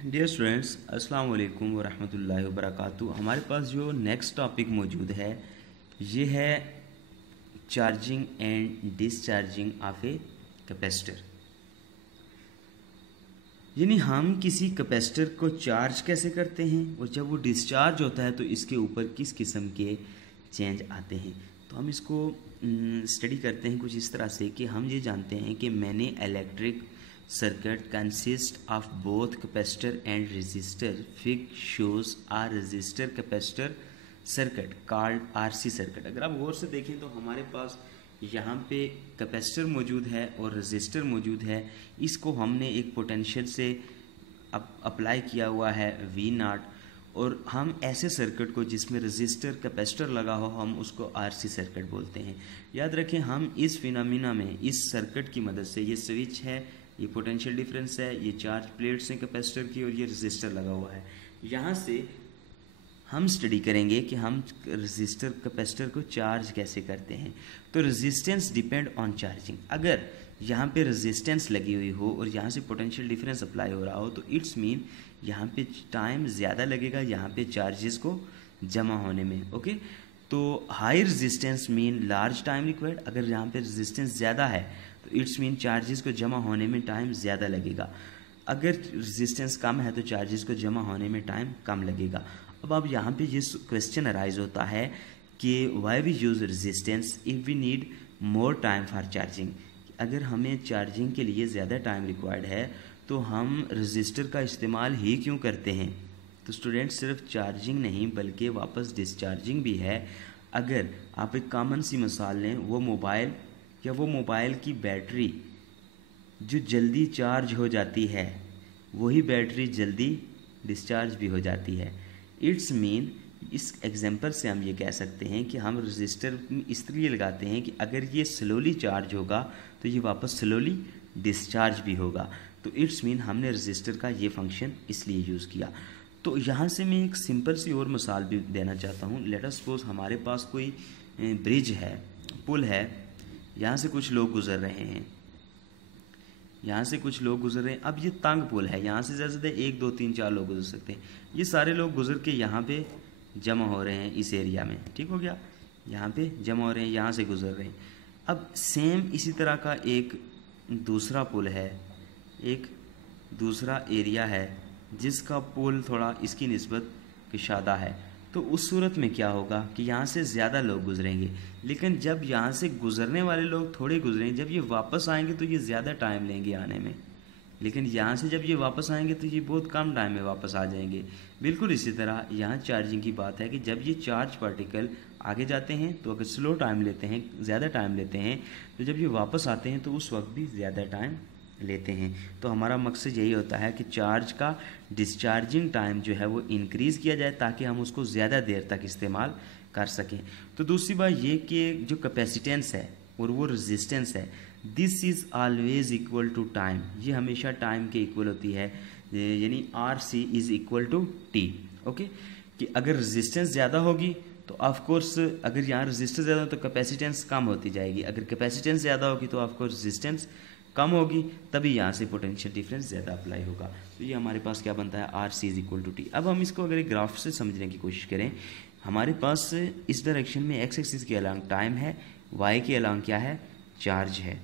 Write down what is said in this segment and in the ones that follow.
Dear students, अस्सलाम वालेकुम वरहमतुल्लाहि वबरकातुहू। हमारे पास जो नेक्स्ट टॉपिक मौजूद है ये है charging and discharging of a capacitor. यानी हम किसी कैपेसिटर को चार्ज कैसे करते हैं और जब वो डिस्चार्ज होता है तो इसके ऊपर किस किस्म के चेंज आते हैं। तो हम इसको स्टडी करते हैं कुछ इस तरह से कि हम ये जानते हैं कि many electric circuit consists of both capacitor and resistor. Fig shows a resistor capacitor circuit called RC circuit। अगर आप गौर से देखें तो हमारे पास यहाँ पे कैपेसिटर मौजूद है और रेजिस्टर मौजूद है। इसको हमने एक पोटेंशियल से अप्लाई किया हुआ है V0 और हम ऐसे सर्किट को जिसमें रेजिस्टर कैपेसिटर लगा हो हम उसको RC सर्किट बोलते हैं। याद रखें हम इस फिनोमिना में इस सर्किट की मदद से, ये स्विच है, ये पोटेंशियल डिफरेंस है, ये चार्ज प्लेट्स हैं कैपेसिटर की और ये रेजिस्टर लगा हुआ है। यहाँ से हम स्टडी करेंगे कि हम रेजिस्टर कैपेसिटर को चार्ज कैसे करते हैं। तो रेजिस्टेंस डिपेंड ऑन चार्जिंग। अगर यहाँ पे रेजिस्टेंस लगी हुई हो और यहाँ से पोटेंशियल डिफरेंस अप्लाई हो रहा हो तो इट्स मीन यहाँ पे टाइम ज़्यादा लगेगा यहाँ पे चार्जेस को जमा होने में। ओके, तो high resistance mean large time required. अगर यहाँ पे रेजिस्टेंस ज़्यादा है तो इट्स मीन चार्जेस को जमा होने में टाइम ज़्यादा लगेगा। अगर रेजिस्टेंस कम है तो चार्जेस को जमा होने में टाइम कम लगेगा। अब यहाँ पे ये क्वेश्चन अराइज होता है कि why we use resistance if we need more time for charging. अगर हमें चार्जिंग के लिए ज़्यादा टाइम रिक्वायर्ड है तो हम रेजिस्टर का इस्तेमाल ही क्यों करते हैं। तो स्टूडेंट सिर्फ चार्जिंग नहीं बल्कि वापस डिस्चार्जिंग भी है। अगर आप एक कॉमन सी मिसाल लें, वो मोबाइल की बैटरी जो जल्दी चार्ज हो जाती है वही बैटरी जल्दी डिस्चार्ज भी हो जाती है। इट्स मीन इस एग्जांपल से हम ये कह सकते हैं कि हम रेजिस्टर इसलिए लगाते हैं कि अगर ये स्लोली चार्ज होगा तो ये वापस स्लोली डिस्चार्ज भी होगा। तो इट्स मीन हमने रेजिस्टर का ये फंक्शन इसलिए यूज़ किया। तो यहाँ से मैं एक सिंपल सी और मिसाल भी देना चाहता हूँ। लेट अस सपोज हमारे पास कोई ब्रिज है, पुल है, यहाँ से कुछ लोग गुजर रहे हैं, अब ये तंग पुल है, यहाँ से ज़्यादा से ज़्यादा 1 2 3 4 लोग गुजर सकते हैं। ये सारे लोग गुजर के यहाँ पे जमा हो रहे हैं इस एरिया में, ठीक हो गया, यहाँ पे जमा हो रहे हैं, यहाँ से गुजर रहे हैं। अब सेम इसी तरह का एक दूसरा पुल है, एक दूसरा एरिया है जिसका पुल थोड़ा इसकी निस्बत कुशादा है। तो उस सूरत में क्या होगा कि यहाँ से ज़्यादा लोग गुजरेंगे, लेकिन जब यहाँ से गुजरने वाले लोग थोड़े गुजरेंगे, जब ये वापस आएंगे तो ये ज़्यादा टाइम लेंगे आने में, लेकिन यहाँ से जब ये वापस आएंगे तो ये बहुत कम टाइम में वापस आ जाएंगे। बिल्कुल इसी तरह यहाँ चार्जिंग की बात है कि जब ये चार्ज पार्टिकल आगे जाते हैं तो अगर स्लो टाइम लेते हैं, ज़्यादा टाइम लेते हैं, तो जब ये वापस आते हैं तो उस वक्त भी ज़्यादा टाइम लेते हैं। तो हमारा मकसद यही होता है कि चार्ज का डिस्चार्जिंग टाइम जो है वो इंक्रीज़ किया जाए ताकि हम उसको ज़्यादा देर तक इस्तेमाल कर सकें। तो दूसरी बात ये कि जो कैपेसिटेंस है और वो रेजिस्टेंस है, this is always equal to time. ये हमेशा टाइम के इक्वल होती है, यानी RC is equal to T। Okay, कि अगर रेजिस्टेंस ज़्यादा होगी तो ऑफ कोर्स अगर यहाँ रेजिस्टेंस ज़्यादा हो तो कैपेसिटेंस कम होती जाएगी, अगर कैपेसिटेंस ज़्यादा होगी तो ऑफ कोर्स रेजिस्टेंस कम होगी, तभी यहाँ से पोटेंशियल डिफरेंस ज़्यादा अप्लाई होगा। तो ये हमारे पास क्या बनता है, RC is equal to T। अब हम इसको अगर एक ग्राफ से समझने की कोशिश करें, हमारे पास इस डायरेक्शन में x एक्सिस के अलॉन्ग टाइम है, y के अलॉन्ग क्या है, चार्ज है।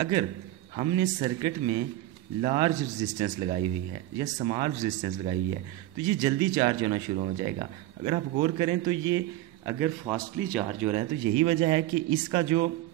अगर हमने सर्किट में लार्ज रेजिस्टेंस लगाई हुई है या स्मॉल रेजिस्टेंस लगाई हुई है तो ये जल्दी चार्ज होना शुरू हो जाएगा। अगर आप गौर करें तो ये अगर फास्टली चार्ज हो रहा है तो यही वजह है कि इसका जो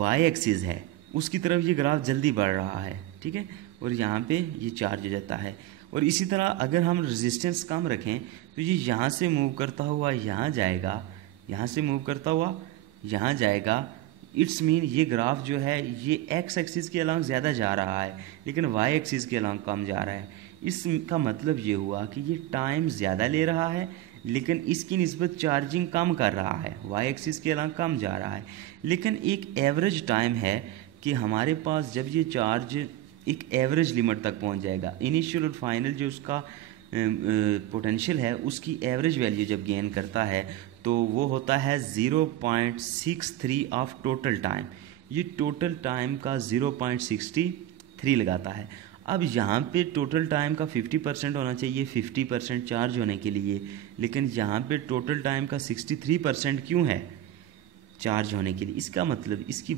y एक्सिस है उसकी तरफ ये ग्राफ जल्दी बढ़ रहा है, ठीक है, और यहाँ पे ये चार्ज हो जाता है। और इसी तरह अगर हम रेजिस्टेंस कम रखें तो ये यहाँ से मूव करता हुआ यहाँ जाएगा, यहाँ से मूव करता हुआ यहाँ जाएगा। इट्स मीन ये ग्राफ जो है ये x एक्सिस के अलॉन्ग ज़्यादा जा रहा है लेकिन y एक्सिस के अलॉन्ग कम जा रहा है। इसका मतलब ये हुआ कि ये टाइम ज़्यादा ले रहा है लेकिन इसकी निस्बत चार्जिंग कम कर रहा है, y एक्सिस के अलॉन्ग कम जा रहा है। लेकिन एक एवरेज टाइम है कि हमारे पास जब ये चार्ज एक एवरेज लिमिट तक पहुंच जाएगा, इनिशियल और फाइनल जो उसका पोटेंशियल है उसकी एवरेज वैल्यू जब गेन करता है तो वो होता है 0.63 ऑफ टोटल टाइम। ये टोटल टाइम का 0.63 लगाता है। अब यहाँ पे टोटल टाइम का 50% होना चाहिए 50% चार्ज होने के लिए, लेकिन यहाँ पे टोटल टाइम का 63% क्यों है चार्ज होने के लिए? इसका मतलब, इसकी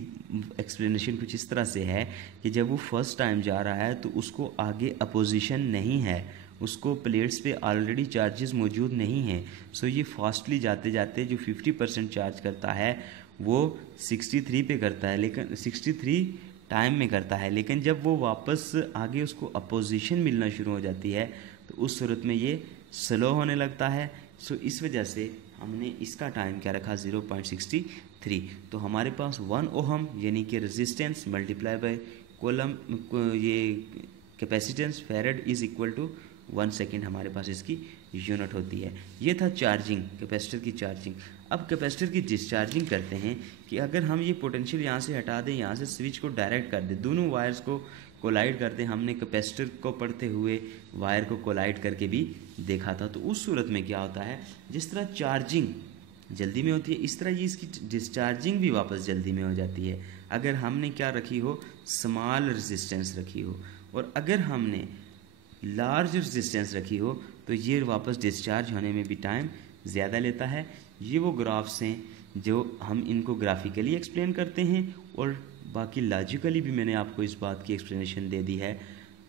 एक्सप्लेनेशन कुछ इस तरह से है कि जब वो फर्स्ट टाइम जा रहा है तो उसको आगे अपोजिशन नहीं है, उसको प्लेट्स पे ऑलरेडी चार्जेस मौजूद नहीं हैं। सो ये फास्टली जाते जाते जो 50% चार्ज करता है वो 63 पे करता है, लेकिन 63 टाइम में करता है, लेकिन जब वो वापस आगे उसको अपोजिशन मिलना शुरू हो जाती है तो उस सूरत में ये स्लो होने लगता है। सो इस वजह से हमने इसका टाइम क्या रखा 0.63। तो हमारे पास 1 ओहम यानी कि रेजिस्टेंस मल्टीप्लाई बाय कोलम ये capacitance farad is equal to 1 second हमारे पास इसकी यूनिट होती है। ये था चार्जिंग, कैपेसिटर की चार्जिंग। अब कैपेसिटर की डिस्चार्जिंग करते हैं कि अगर हम ये पोटेंशियल यहाँ से हटा दें, यहाँ से स्विच को डायरेक्ट कर दें, दोनों वायर्स को कोलाइड कर दें। हमने कैपेसिटर को पढ़ते हुए वायर को कोलाइड करके भी देखा था। तो उस सूरत में क्या होता है, जिस तरह चार्जिंग जल्दी में होती है इस तरह ये इसकी डिस्चार्जिंग भी वापस जल्दी में हो जाती है। अगर हमने क्या रखी हो, स्मॉल रेजिस्टेंस रखी हो, और अगर हमने लार्ज रेजिस्टेंस रखी हो तो ये वापस डिस्चार्ज होने में भी टाइम ज़्यादा लेता है। ये वो ग्राफ्स हैं जो हम इनको ग्राफिकली एक्सप्लेन करते हैं और बाकी लॉजिकली भी मैंने आपको इस बात की एक्सप्लेनेशन दे दी है।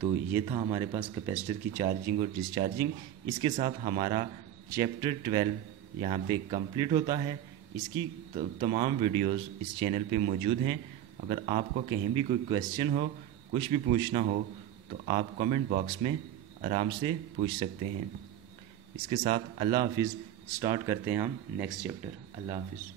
तो ये था हमारे पास कैपेसिटर की चार्जिंग और डिस्चार्जिंग। इसके साथ हमारा चैप्टर 12 यहाँ पे कंप्लीट होता है। इसकी तमाम वीडियोस इस चैनल पे मौजूद हैं। अगर आपको कहीं भी कोई क्वेश्चन हो, कुछ भी पूछना हो तो आप कमेंट बॉक्स में आराम से पूछ सकते हैं। इसके साथ अल्लाह हाफिज़। स्टार्ट करते हैं हम नेक्स्ट चैप्टर। अल्लाह हाफिज़।